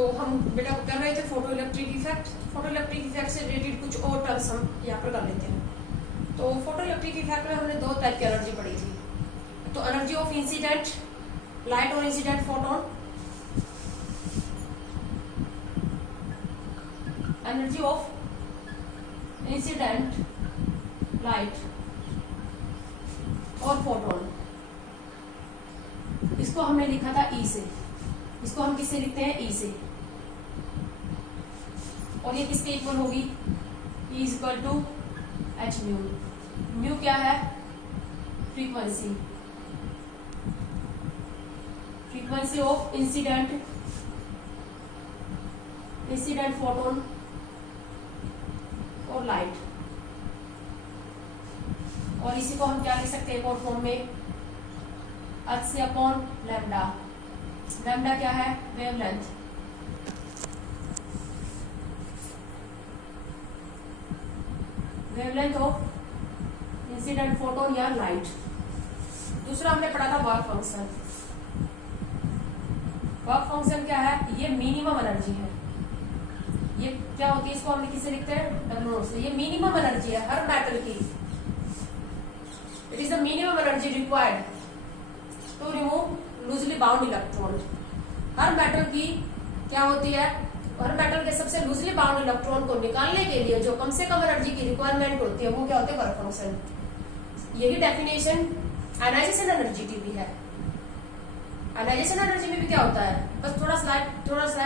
तो हम बेटा कर रहे थे photo electric effect. Photo electric effect से रिलेटेड कुछ और टर्म्स हम यहाँ पर कर लेते हैं। तो फोटो इलेक्ट्रिक इफेक्ट में हमने दो टाइप की एनर्जी पढ़ी थी। तो एनर्जी ऑफ इंसिडेंट लाइट और incident photon, energy of incident light और फोटोन, इसको हमने लिखा था ई से। इसको हम किससे लिखते हैं? ई से। और ये किसके इक्वल होगी? E is equal to H mu. Mu क्या है? Frequency, frequency of incident photon और लाइट। और इसी को हम क्या लिख सकते हैं एक और फॉर्म में? एच से अपॉन लैम्डा। लैम्डा क्या है? Wavelength. Wavelength of incident photon या लाइट। दूसरा हमने पढ़ा था वर्क फंक्शन। वर्क फंक्शन क्या है? ये मिनिमम एनर्जी है। ये क्या होती है? इसको हम किससे लिखते हैं? डब्ल्यू नॉट से। ये मिनिमम एनर्जी है हर मेटल की। It is the minimum energy required to remove loosely bound electron. हर मेटल की क्या होती है? हर मेटल के सबसे लूजली बाउंड इलेक्ट्रॉन को निकालने के लिए जो कम से कम एनर्जी की रिक्वायरमेंट होती है वो क्या होती है? Work function. यही डेफिनेशन आयनाइजेशन एनर्जी की भी है। आयनाइजेशन एनर्जी में भी क्या होता है? बस थोड़ा स्लाइड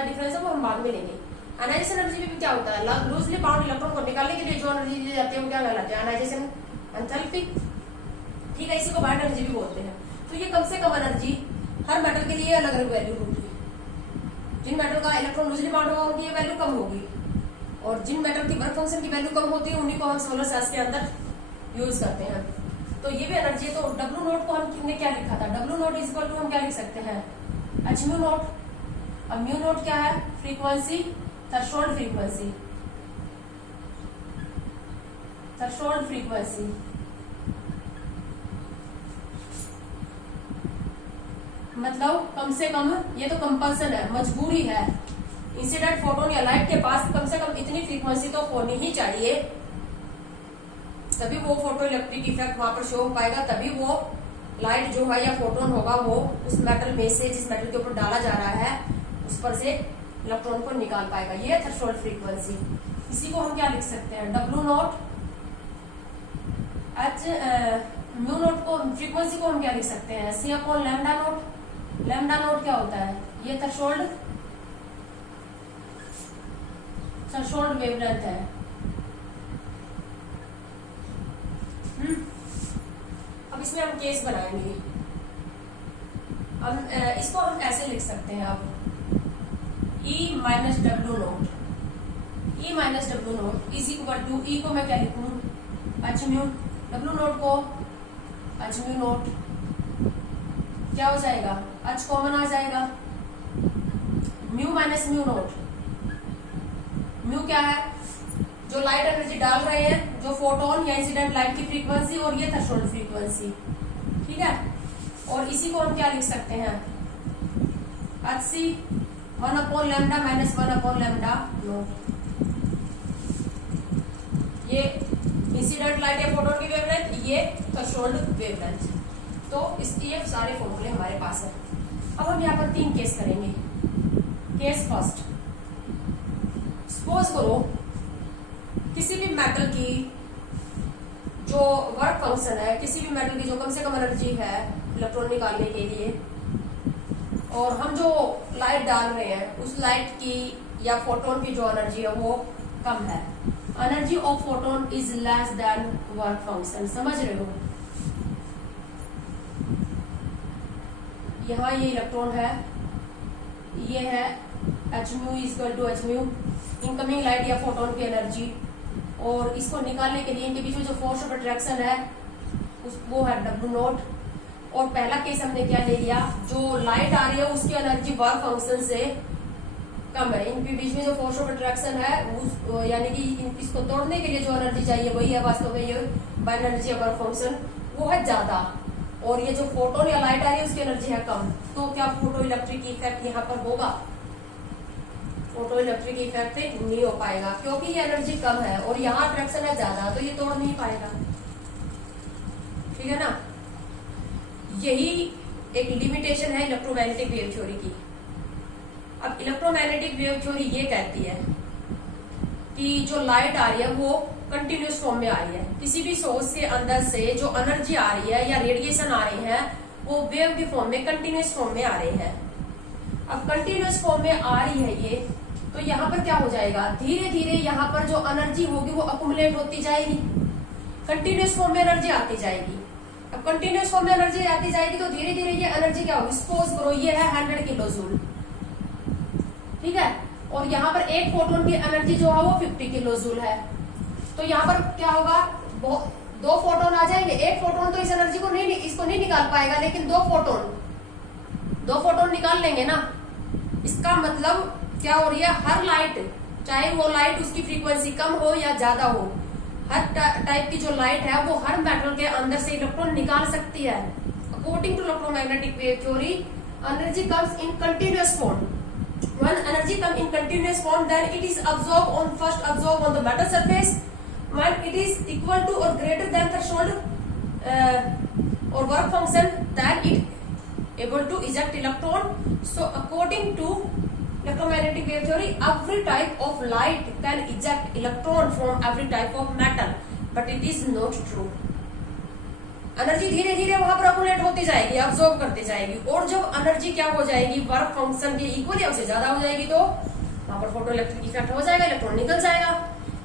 डिफरेंस है, वो हम बाद में लेंगे। आयनाइजेशन एनर्जी में भी क्या होता है? लूजली बाउंड इलेक्ट्रॉन को निकालने के लिए जो एनर्जी दी जाती है वो क्या कहलाती है? Ionization enthalpy. ठीक है, इसी को बाइंड एनर्जी भी बोलते हैं। तो ये कम से कम एनर्जी हर मेटल के लिए अलग अलग वैल्यू होगी। जिन मेटल का इलेक्ट्रॉन लूजली बाउंड होगा उनकी ये वैल्यू कम होगी, और जिन मेटल की वर्क फंक्शन की वैल्यू कम होती है उन्हीं को हम सोलर सेल्स के अंदर यूज करते हैं। तो ये भी एनर्जी है। तो डब्ल्यू नोट को हमने क्या लिखा था? W naught is equal to हम क्या लिख सकते हैं? H mu naught. अब म्यू नोट क्या है? Frequency, threshold frequency. Threshold frequency मतलब कम से कम, ये तो कंपल्सन है, मजबूरी है। इंसिडेंट फोटोन या लाइट के पास कम से कम इतनी फ्रीक्वेंसी तो होनी ही चाहिए, तभी वो फोटो इलेक्ट्रिक इफेक्ट वहां पर शो हो पाएगा। तभी वो लाइट जो है या फोटोन होगा वो उस मेटल में से, जिस मेटल के ऊपर डाला जा रहा है, उस पर से इलेक्ट्रॉन को निकाल पाएगा। ये थ्रेशोल्ड फ्रीक्वेंसी। इसी को हम क्या लिख सकते हैं? W naught h mu naught को, फ्रीक्वेंसी को हम क्या लिख सकते हैं? C upon lambda naught. Lambda naught क्या होता है? ये थ्रेशोल्ड वेवलेंथ है। अब इसमें हम केस बनाएंगे। हम इसको हम ऐसे लिख सकते हैं अब E minus W naught. E minus W naught is equal to, E को मैं क्या लिखूं? H mu. डब्ल्यू नोट को एच म्यू नोट। क्या हो जाएगा? एच कॉमन आ जाएगा। Mu minus mu naught. Mu क्या है? जो लाइट एनर्जी डाल रहे हैं, जो फोटोन या इंसिडेंट लाइट की फ्रीक्वेंसी, और ये थ्रेशोल्ड फ्रीक्वेंसी। ठीक है, और इसी को हम क्या लिख सकते हैं? H C 1 upon lambda minus 1 upon lambda naught. ये इंसिडेंट लाइट या फोटोन की वेवलेंथ, ये थ्रेशोल्ड वेवलेंथ। तो इसके ये सारे फॉर्मूले हमारे पास है। अब हम यहाँ पर 3 केस करेंगे। केस फर्स्ट, सपोज करो किसी भी मेटल की जो वर्क फंक्शन है, किसी भी मेटल की जो कम से कम एनर्जी है इलेक्ट्रॉन निकालने के लिए, और हम जो लाइट डाल रहे हैं उस लाइट की या फोटोन की जो एनर्जी है वो कम है। Energy of photon is less than work function. समझ रहे हो? यहाँ ये इलेक्ट्रॉन है, ये है H mu is equal to H mu, incoming light या फोटोन की एनर्जी, और इसको निकालने के लिए इनके बीच में जो फोर्स ऑफ अट्रैक्शन है वो है डब्ल्यू नॉट। और पहला केस हमने क्या ले लिया? जो लाइट आ रही है उसकी एनर्जी वर्क फंक्शन से कम है। इनके बीच में जो फोर्स ऑफ अट्रैक्शन है यानी कि इसको तोड़ने के लिए जो एनर्जी चाहिए वही है वास्तव में ये बाइंड एनर्जी या वर्क फंक्शन, वो है ज्यादा। और ये जो फोटोन या लाइट आ रही है उसकी एनर्जी है कम। तो क्या फोटो इलेक्ट्रिक इफेक्ट यहाँ पर होगा? फोटो इलेक्ट्रिक इफेक्ट नहीं हो पाएगा, क्योंकि ये एनर्जी कम है और यहाँ अट्रैक्शन है ज्यादा, तो ये तोड़ नहीं पाएगा। ठीक है ना। यही एक लिमिटेशन है इलेक्ट्रोमैग्नेटिक वेव थ्योरी की। अब इलेक्ट्रोमैग्नेटिक वेव थ्योरी ये कहती है कि जो लाइट आ रही है वो कंटिन्यूस फॉर्म में आ रही है, किसी भी सोर्स के अंदर से जो एनर्जी आ रही है या रेडिएशन आ रही है वो वेव की फॉर्म में, कंटिन्यूस फॉर्म में आ रही है। अब कंटिन्यूस फॉर्म में आ रही है ये, तो यहाँ पर क्या हो जाएगा, धीरे धीरे यहाँ पर जो एनर्जी होगी वो अकुमुलेट होती जाएगी, कंटिन्यूस फॉर्म में एनर्जी आती जाएगी। अब कंटिन्यूस फॉर्म में एनर्जी आती जाएगी तो धीरे धीरे ये एनर्जी क्या होगी, सपोज करो ये है 100 किलो जूल, ठीक है, और यहाँ पर एक फोटोन की एनर्जी जो है वो 50 किलो जूल है। तो यहाँ पर क्या होगा, दो फोटोन आ जाएंगे, एक फोटोन तो इस एनर्जी को इसको नहीं निकाल पाएगा, लेकिन दो फोटोन निकाल लेंगे ना। इसका मतलब क्या हो रही है, हर लाइट, चाहे वो लाइट उसकी फ्रीक्वेंसी कम हो या ज्यादा हो, हर टाइप की जो लाइट है वो हर मेटल के अंदर से इलेक्ट्रॉन निकाल सकती है। According to electromagnetic wave theory, energy comes in continuous form. When energy comes in continuous form, then it is first absorbed on the metal surface. When it is equal to or greater than threshold or work function, then it able to eject electron. So according to electromagnetic wave theory, every type of light can eject electron from every type of metal, but it is not true. Energy धीरे धीरे वहां पर accumulate होती जाएगी, absorb करती जाएगी, और जब एनर्जी क्या हो जाएगी, वर्क फंक्शन के इक्वल या उससे ज्यादा हो जाएगी, तो वहां पर फोटो इलेक्ट्रिक इफेक्ट हो जाएगा, इलेक्ट्रॉन निकल जाएगा।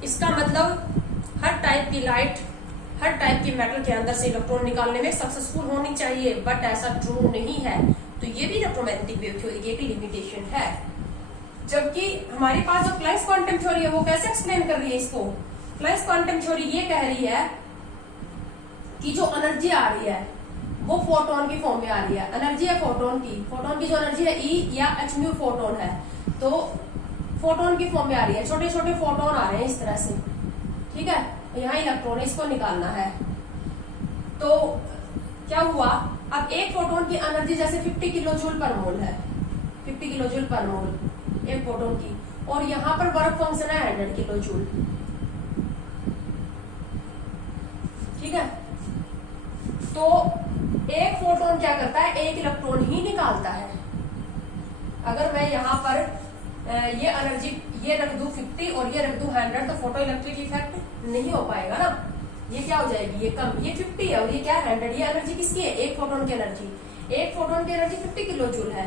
इसका मतलब हर टाइप की लाइट, हर टाइप की मेटल के अंदर से इलेक्ट्रॉन निकालने में सक्सेसफुल होनी चाहिए, बट ऐसा ट्रू नहीं है। तो ये भी इलेक्ट्रोमैग्नेटिक वेव थ्योरी की एक लिमिटेशन है। जबकि हमारे पास जो प्लैंक्स क्वांटम थ्योरी है वो कैसे एक्सप्लेन कर रही है इसको। प्लैंक्स क्वांटम थ्योरी ये कह रही है कि जो एनर्जी आ रही है वो फोटोन की फॉर्म में आ रही है। एनर्जी है फोटोन की जो एनर्जी है ई या एच म्यू फोटोन है, तो फोटोन की फॉर्म में आ रही है, छोटे छोटे फोटोन आ रहे हैं इस तरह से, ठीक है। यहाँ इलेक्ट्रॉन, इसको निकालना है। तो क्या हुआ, अब एक फोटोन की एनर्जी जैसे 50 किलो जूल पर मोल है, 50 किलो जूल पर मोल एक फोटोन की, और यहाँ पर वर्क फंक्शन है 100 किलो जूल, ठीक है। तो एक फोटोन क्या करता है, एक इलेक्ट्रॉन ही निकालता है। अगर मैं यहाँ पर ये एनर्जी ये रख दूं 50 और ये रख दूं 100, तो फोटो इलेक्ट्रिक इफेक्ट नहीं हो पाएगा ना। ये क्या हो जाएगी, ये कम, ये 50 है और ये क्या है 100। ये एनर्जी किसकी है, एक फोटोन की एनर्जी। एक फोटोन की एनर्जी 50 किलो जूल है,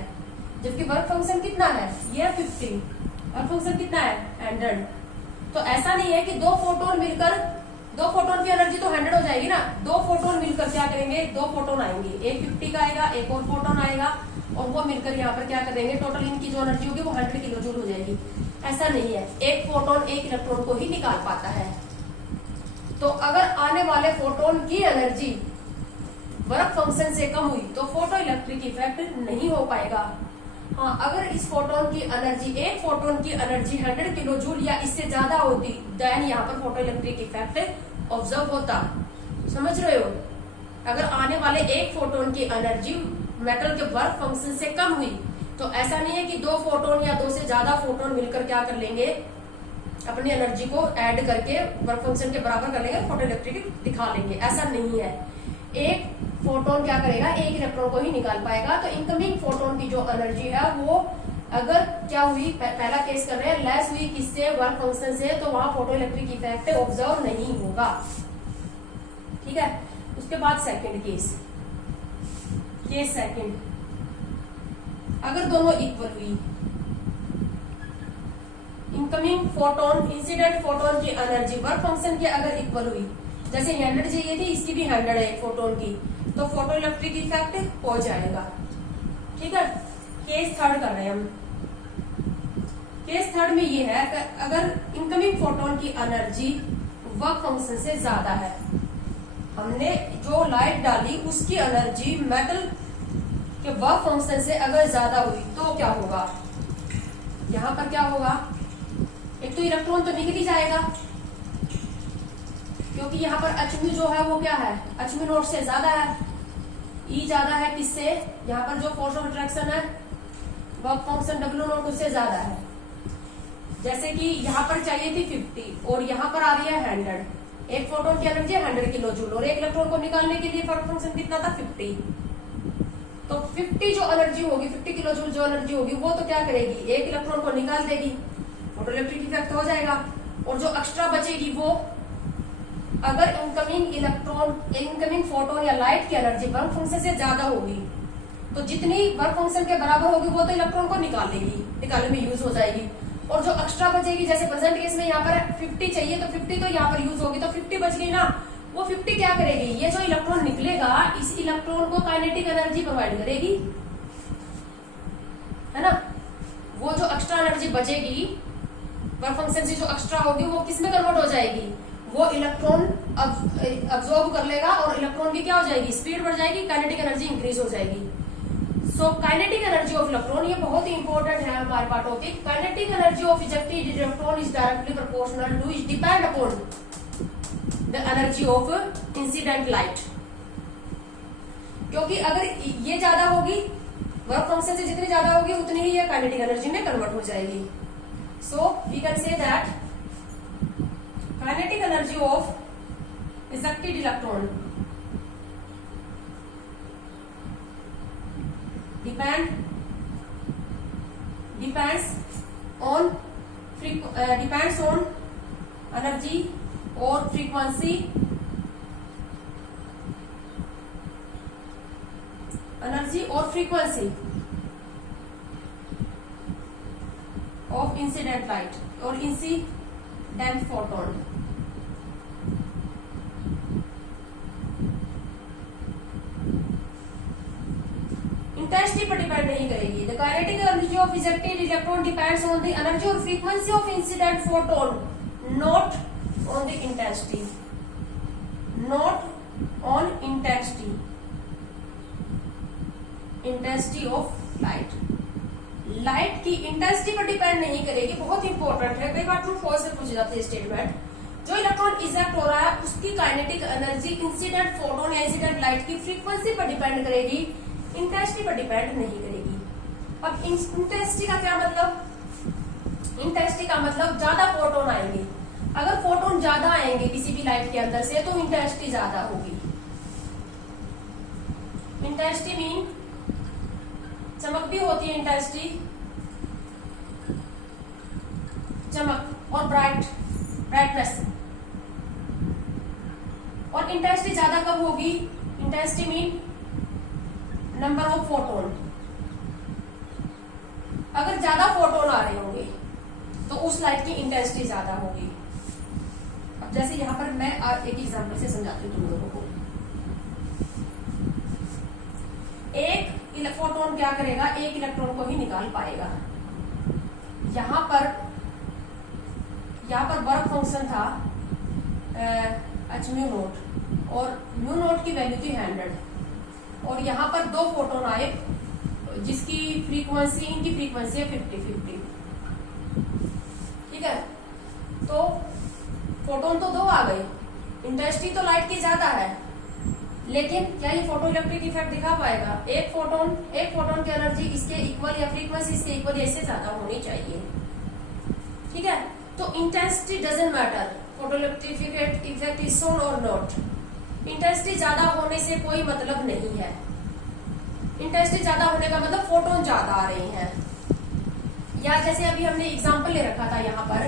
जबकि वर्क फंक्शन कितना है, ये 50, वर्क फंक्शन कितना है 100। तो ऐसा नहीं है कि दो फोटोन की एनर्जी तो 100 हो जाएगी ना, दो फोटोन मिलकर क्या करेंगे, दो फोटोन आएंगे, एक 50 का आएगा, एक और फोटोन आएगा, और वो मिलकर यहाँ पर क्या करेंगे, टोटल इनकी जो एनर्जी होगी वो 100 किलो जूल हो जाएगी। ऐसा नहीं है, एक फोटोन एक इलेक्ट्रॉन को ही निकाल पाता है। तो अगर आने वाले फोटोन की एनर्जी वर्क फंक्शन से कम हुई तो फोटो इलेक्ट्रिक इफेक्ट नहीं हो पाएगा। हाँ, अगर इस फोटोन की एनर्जी, एक फोटोन की एनर्जी 100 किलो जूल या इससे ज्यादा होती, देन यहाँ पर फोटो इलेक्ट्रिक इफेक्ट ऑब्जर्व होता। समझ रहे हो, अगर आने वाले एक फोटोन की एनर्जी मेटल के वर्क फंक्शन से कम हुई, तो ऐसा नहीं है कि दो फोटोन या दो से ज्यादा फोटोन मिलकर क्या कर लेंगे, अपनी एनर्जी को ऐड करके वर्क फंक्शन के बराबर कर लेंगे, फोटो इलेक्ट्रिक दिखा लेंगे। ऐसा नहीं है, एक फोटोन क्या करेगा, एक इलेक्ट्रॉन को ही निकाल पाएगा। तो इनकमिंग फोटोन की जो एनर्जी है वो अगर क्या हुई, पहला केस कर रहे हैं, लेस हुई किससे, वर्क फंक्शन से, तो वहां फोटो इलेक्ट्रिक इफेक्ट ऑब्जर्व नहीं होगा, ठीक है। उसके बाद सेकंड केस सेकंड, अगर दोनों इक्वल हुई, इनकमिंग फोटोन इंसिडेंट फोटोन की एनर्जी वर्क फंक्शन की अगर इक्वल हुई, जैसे 100 चाहिए थी, इसकी भी 100 है फोटोन की, तो फोटो इलेक्ट्रिक इफेक्ट हो जाएगा, ठीक है। केस थर्ड कर रहे हैं हम। केस थर्ड में ये है कि अगर इनकमिंग फोटोन की एनर्जी वर्क फंक्शन से ज्यादा है, हमने जो लाइट डाली उसकी एनर्जी मेटल के वर्क फंक्शन से अगर ज्यादा हुई, तो क्या होगा, यहां पर क्या होगा, एक तो इलेक्ट्रॉन तो निकल ही जाएगा, क्योंकि यहाँ पर एच म्यू जो है वो क्या है, एच म्यू नॉट से ज्यादा है, ई ज्यादा है किससे, यहाँ पर जो फोर्स ऑफ अट्रैक्शन है वर्क फंक्शन डब्ल्यू नॉट उससे ज्यादा है। जैसे कि यहाँ पर चाहिए थी 50 और यहाँ पर आ रही है 100। एक फोटोन की एनर्जी 100 किलो जूल और एक इलेक्ट्रॉन को निकालने के लिए वर्क फंक्शन कितना था 50। तो 50 जो एनर्जी होगी, 50 किलो जूल जो एनर्जी होगी वो तो क्या करेगी, एक इलेक्ट्रॉन को निकाल देगी, फोटोइलेक्ट्रिक इफेक्ट हो जाएगा। और जो एक्स्ट्रा बचेगी वो अगर इनकमिंग फोटोन या लाइट की एनर्जी वर्क फंक्शन से ज्यादा होगी तो जितनी वर्क फंक्शन के बराबर होगी वो तो इलेक्ट्रॉन को निकाल लेगी, निकालने में यूज हो जाएगी। और जो एक्स्ट्रा बचेगी, जैसे प्रेजेंट केस में यहाँ पर 50 चाहिए तो 50 तो यहाँ पर यूज होगी, तो 50 बच गई ना, वो 50 क्या करेगी, ये जो इलेक्ट्रॉन निकलेगा इस इलेक्ट्रॉन को काइनेटिक एनर्जी प्रोवाइड करेगी, है ना। वो जो एक्स्ट्रा एनर्जी बचेगी वर्क फंक्शन से जो एक्स्ट्रा होगी वो किस में कन्वर्ट हो जाएगी, वो इलेक्ट्रॉन अब्सॉर्ब कर लेगा और इलेक्ट्रॉन की क्या हो जाएगी, स्पीड बढ़ जाएगी, काइनेटिक एनर्जी इंक्रीज हो जाएगी। So kinetic energy of electron, ये बहुत ही इंपॉर्टेंट है हमारे part topic. Kinetic energy of ejected electron is directly proportional to, is depend upon the energy of incident light. क्योंकि अगर ये ज्यादा होगी, वर्क फंक्शन से जितनी ज्यादा होगी उतनी ही ये काइनेटिक एनर्जी में कन्वर्ट हो जाएगी। So we can say that kinetic energy of ejected electron depends on energy or frequency of incident light or incident photon। Intensity पर डिपेंड नहीं करेगी। The kinetic energy of ejected electron depends on the energy और frequency of incident photon, not on the intensity, not on intensity of light. Light की intensity पर depend नहीं करेगी, बहुत important है, कई बार ट्रू फॉल्स से पूछे जाते हैं स्टेटमेंट। जो इलेक्ट्रॉन इजेक्ट हो रहा है उसकी काइनेटिक एनर्जी इंसिडेंट फोटोन या इंसिडेंट लाइट की फ्रीक्वेंसी पर डिपेंड करेगी, इंटेंसिटी पर डिपेंड नहीं करेगी। अब इंटेंसिटी का क्या मतलब, इंटेंसिटी का मतलब ज्यादा फोटोन आएंगे। अगर फोटोन ज्यादा आएंगे किसी भी लाइट के अंदर से तो इंटेंसिटी ज्यादा होगी। इंटेंसिटी मीन चमक भी होती है, इंटेंसिटी चमक और ब्राइटनेस। और इंटेंसिटी ज्यादा कब होगी, intensity mean number of photon. अगर ज्यादा फोटोन आ रहे होंगे तो उस लाइट की इंटेंसिटी ज्यादा होगी। अब जैसे यहां पर मैं एक एग्जांपल से समझाती हूँ तुम लोगों को। एक फोटोन क्या करेगा, एक इलेक्ट्रॉन को ही निकाल पाएगा। यहां पर वर्क फंक्शन था h म्यू नोट और म्यू नोट की वैल्यू थी 100 और यहाँ पर दो फोटोन आए जिसकी फ्रीक्वेंसी, इनकी फ्रीक्वेंसी है 50-50, ठीक है। तो फोटोन तो दो आ गए, इंटेंसिटी तो लाइट की ज्यादा है, लेकिन क्या ये फोटो इलेक्ट्रिक इफेक्ट दिखा पाएगा? एक फोटोन की एनर्जी इसके इक्वल या फ्रीक्वेंसी इसके इक्वल या इससे ज्यादा होनी चाहिए, ठीक है। तो intensity doesn't matter, photo electric effect is shown और नॉट। इंटेंसिटी ज्यादा होने से कोई मतलब नहीं है। इंटेंसिटी ज्यादा होने का मतलब फोटोन ज्यादा आ रहे हैं। या जैसे अभी हमने एग्जांपल ले रखा था, यहाँ पर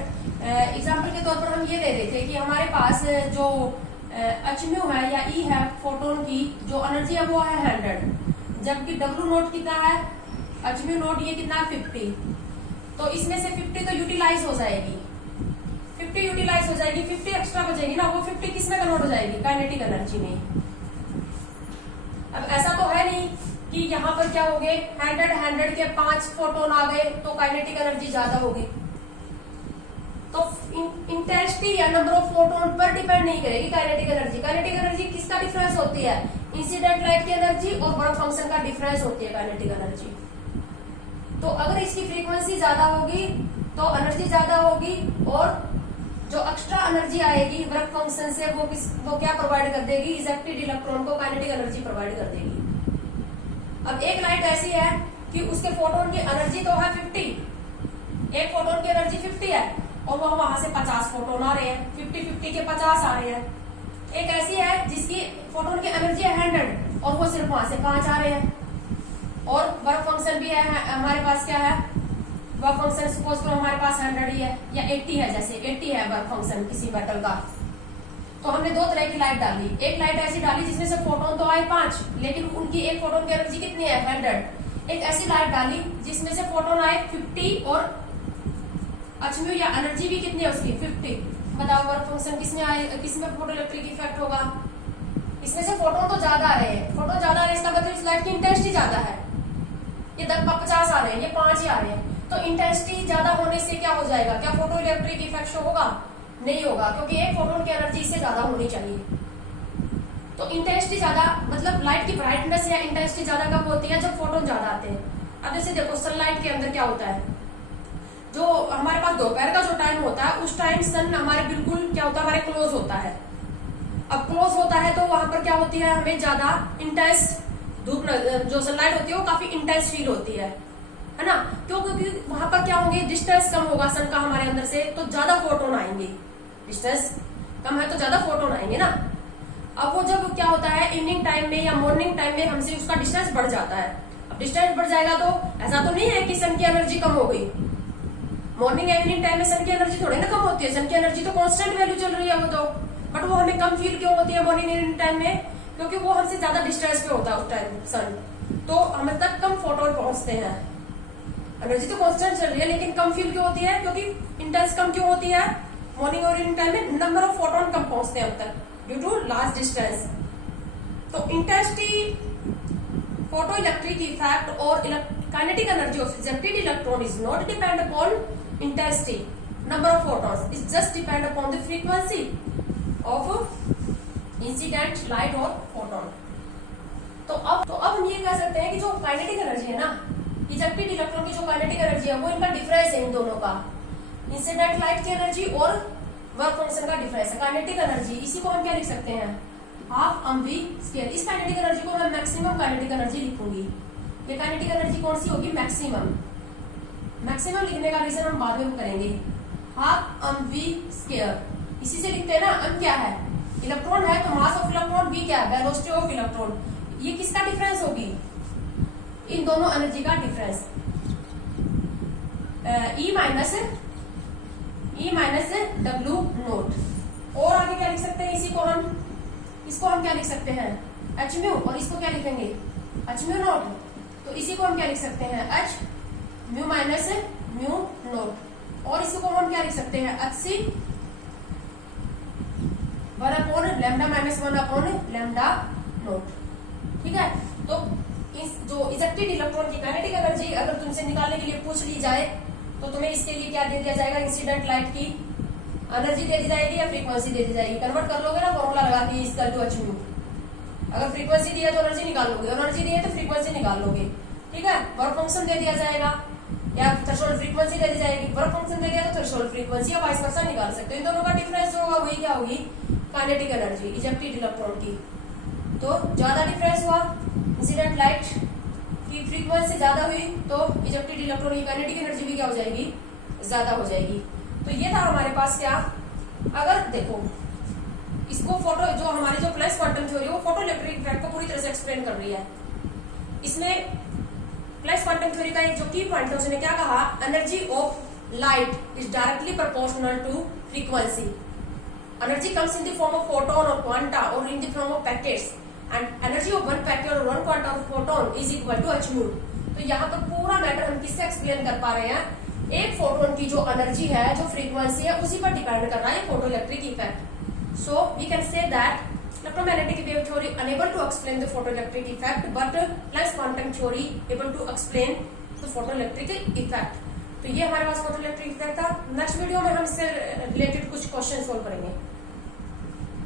एग्जांपल के तौर पर हम ये ले रहे थे कि हमारे पास जो h म्यू है या E है फोटोन की, जो एनर्जी है वो है 100, जबकि W नोट कितना है, h म्यू नोट ये कितना है 50। तो इसमें से 50 तो यूटिलाइज हो जाएगी, 50 यूटिलाइज हो जाएगी, 50 एक्स्ट्रा बचेगी ना, वो 50 किस में कन्वर्ट हो जाएगी, काइनेटिक एनर्जी में। अब ऐसा तो है नहीं कि यहाँ पर क्या हो गए 100 के 5 फोटोन आ गए तो काइनेटिक एनर्जी ज्यादा होगी। तो इंटेंसिटी या नंबर ऑफ फोटोन पर डिपेंड नहीं करेगी काइनेटिक एनर्जी। काइनेटिक एनर्जी किसका डिफरेंस होती है, इंसिडेंट लाइट की एनर्जी और वर्क फंक्शन का डिफरेंस होती है काइनेटिक एनर्जी। तो अगर इसकी फ्रीक्वेंसी ज्यादा होगी तो एनर्जी ज्यादा होगी और जो एक्स्ट्रा एनर्जी आएगी वर्क फंक्शन से वो क्या प्रोवाइड कर देगी, इजेक्टेड इलेक्ट्रॉन को काइनेटिक एनर्जी प्रोवाइड कर देगी। अब एक लाइट ऐसी है कि उसके फोटोन की एनर्जी तो है 50 एक फोटोन की एनर्जी 50 है और वो वहां से 50 फोटोन आ रहे हैं, 50-50 के 50 आ रहे हैं। एक ऐसी है जिसकी फोटोन की एनर्जी है 100 और वो सिर्फ वहां से 5 आ रहे हैं। और वर्क फंक्शन भी है हमारे पास, क्या है वर्क फंक्शन, सपोज करो हमारे पास 100 ही है या 80 है, जैसे 80 है वर्क फंक्शन किसी मेटल का। तो हमने दो तरह की लाइट डाली, एक लाइट ऐसी डाली जिसमें से फोटोन तो आए 5 लेकिन उनकी एक फोटोन की एनर्जी कितनी है 100। एक ऐसी लाइट डाली जिसमें से फोटोन आए 50 और अचम्यू या एनर्जी भी कितनी है उसकी 50। बताओ वर्क फंक्शन किसमें आए, किसमें फोटो इलेक्ट्रिक इफेक्ट होगा? इसमें से फोटोन तो ज्यादा आ रहे हैं, फोटोन ज्यादा आ रहे हैं इसका मतलब इस लाइट की इंटेंसिटी ज्यादा है। ये 50 आ रहे हैं, ये 5 ही आ रहे हैं। तो इंटेंसिटी ज्यादा होने से क्या हो जाएगा, क्या फोटो इलेक्ट्रिक इफेक्ट शो होगा? नहीं होगा, क्योंकि एक फोटोन की एनर्जी इससे ज्यादा होनी चाहिए। तो इंटेंसिटी ज्यादा मतलब लाइट की ब्राइटनेस या इंटेंसिटी ज्यादा कब होती है? जब फोटोन ज्यादा आते हैं। अब जैसे देखो सनलाइट के अंदर क्या होता है, जो हमारे पास दोपहर का जो टाइम होता है उस टाइम सन हमारे बिल्कुल क्या होता है, हमारे क्लोज होता है। अब क्लोज होता है तो वहां पर क्या होती है, हमें ज्यादा इंटेंस धूप जो सनलाइट होती है वो काफी इंटेंस फील होती है ना? क्यों? क्योंकि वहां पर क्या होंगे, डिस्टेंस कम होगा सन का हमारे अंदर से, तो ज्यादा फोटोन आएंगे। डिस्टेंस कम है तो ज्यादा फोटोन आएंगे ना। अब वो जब क्या होता है इवनिंग टाइम में या मॉर्निंग टाइम में हमसे उसका डिस्टेंस बढ़ जाता है। अब डिस्टेंस बढ़ जाएगा तो ऐसा तो नहीं है कि सन की एनर्जी कम हो गई। मॉर्निंग या इवनिंग टाइम में सन की एनर्जी थोड़ी ना कम होती है, सन की एनर्जी तो कांस्टेंट वैल्यू चल रही है वो तो। बट वो हमें कम फील क्यों होती है मॉर्निंग इवनिंग टाइम में? क्योंकि वो हमसे ज्यादा डिस्टेंस पे होता है उस टाइम सन, तो हमें तक कम फोटोन पहुंचते हैं। एनर्जी तो कांस्टेंट चल रही है लेकिन कम फील क्यों होती है? क्योंकि इंटेंस कम क्यों होती है मॉर्निंग और इवनिंग टाइम में? नंबर ऑफ फोटोन कम पहुंचते हैं अब तक ड्यू टू लार्ज डिस्टेंस। तो इंटेंसिटी, फोटो इलेक्ट्रिक इफेक्ट और kinetic energy of ejected electron is not depend upon intensity, number of photons, it just depend upon the frequency of incident light or photon। तो अब हम ये कह सकते हैं कि जो काइनेटिक एनर्जी है ना, इजेक्टेड इलेक्ट्रॉन की जो काइनेटिक एनर्जी है वो इनका डिफरेंस है इन दोनों का, इंसिडेंट लाइट की एनर्जी और वर्क फंक्शन का डिफरेंस है। काइनेटिक एनर्जी इसी को हम क्या लिख सकते हैं, हाफ mv स्क्वायर। इस काइनेटिक एनर्जी को मैं मैक्सिमम काइनेटिक एनर्जी लिखूंगी। ये काइनेटिक एनर्जी कौन सी होगी? मैक्सिमम। मैक्सिमम लिखने का रीजन हम बाद में करेंगे। हाफ mv स्क्वायर इसी से लिखते हैं ना। m क्या है? इलेक्ट्रॉन है तो मास ऑफ इलेक्ट्रॉन, v क्या है? Velocity of electron. ये किसका डिफरेंस होगी? इन दोनों एनर्जी का difference. E minus W note. और आगे क्या लिख सकते हैं इसी को हम? इसको हम क्या लिख सकते हैं? h mu. और इसको क्या लिखेंगे? h mu naught. तो इसी को हम क्या लिख सकते हैं? h mu minus mu naught. और इसको हम क्या लिख सकते हैं? HC 1/λ minus 1/λ naught. ठीक है। तो इस जो इजेक्टेड इलेक्ट्रॉन की काइनेटिक एनर्जी अगर तुमसे निकालने के लिए पूछ ली जाए तो तुम्हें इसके लिए क्या दे दिया जाएगा? इंसिडेंट लाइट की एनर्जी दे दी जाएगी या फ्रीक्वेंसी दे दी जाएगी? कन्वर्ट कर लोगे ना फॉर्मूला लगा के इसका टू h म्यू। अगर फ्रीक्वेंसी दी है तो एनर्जी निकाल लोगे, एनर्जी दी है तो फ्रीक्वेंसी निकाल लोगे। ठीक है। वर्क फंक्शन दे दिया जाएगा या थ्रेशोल्ड फ्रीक्वेंसी दे दी जाएगी। वर्क फंक्शन दे दिया तो थ्रेशोल्ड फ्रीक्वेंसी या वाइस वर्सा निकाल सकते हो। इन दोनों का डिफरेंस जो होगा वही क्या होगी? काइनेटिक एनर्जी इजेक्टेड इलेक्ट्रॉन की। तो ज्यादा डिफरेंस हुआ, इंसिडेंट लाइट की फ्रीक्वेंसी ज्यादा हुई तो इजेक्टेड इलेक्ट्रॉन की काइनेटिक एनर्जी भी क्या हो जाएगी? ज्यादा हो जाएगी। तो ये था हमारे पास क्या, अगर देखो इसको फोटो जो हमारी जो प्लस क्वांटम थ्योरी वो फोटो इलेक्ट्रिक इफेक्ट को पूरी तरह से एक्सप्लेन कर रही है। इसमें प्लस क्वांटम थ्योरी का एक जो की पॉइंट है उसने क्या कहा, energy of light is directly proportional to frequency. Energy comes in the form of photon और क्वांटा और in the form of packets and energy of one packet और one quanta of photon is equal to h mu. तो यहाँ पर पूरा matter हम किससे explain कर पा रहे हैं, एक फोटोन की जो एनर्जी है जो फ्रीक्वेंसी है उसी पर डिपेंड कर रहा है photo electric effect. So we can say that electromagnetic wave theory unable to explain the photoelectric effect but Planck's quantum theory able to explain the photoelectric effect। तो ये हमारे पास photoelectric effect था। नेक्स्ट वीडियो में हम इससे related कुछ question solve करेंगे।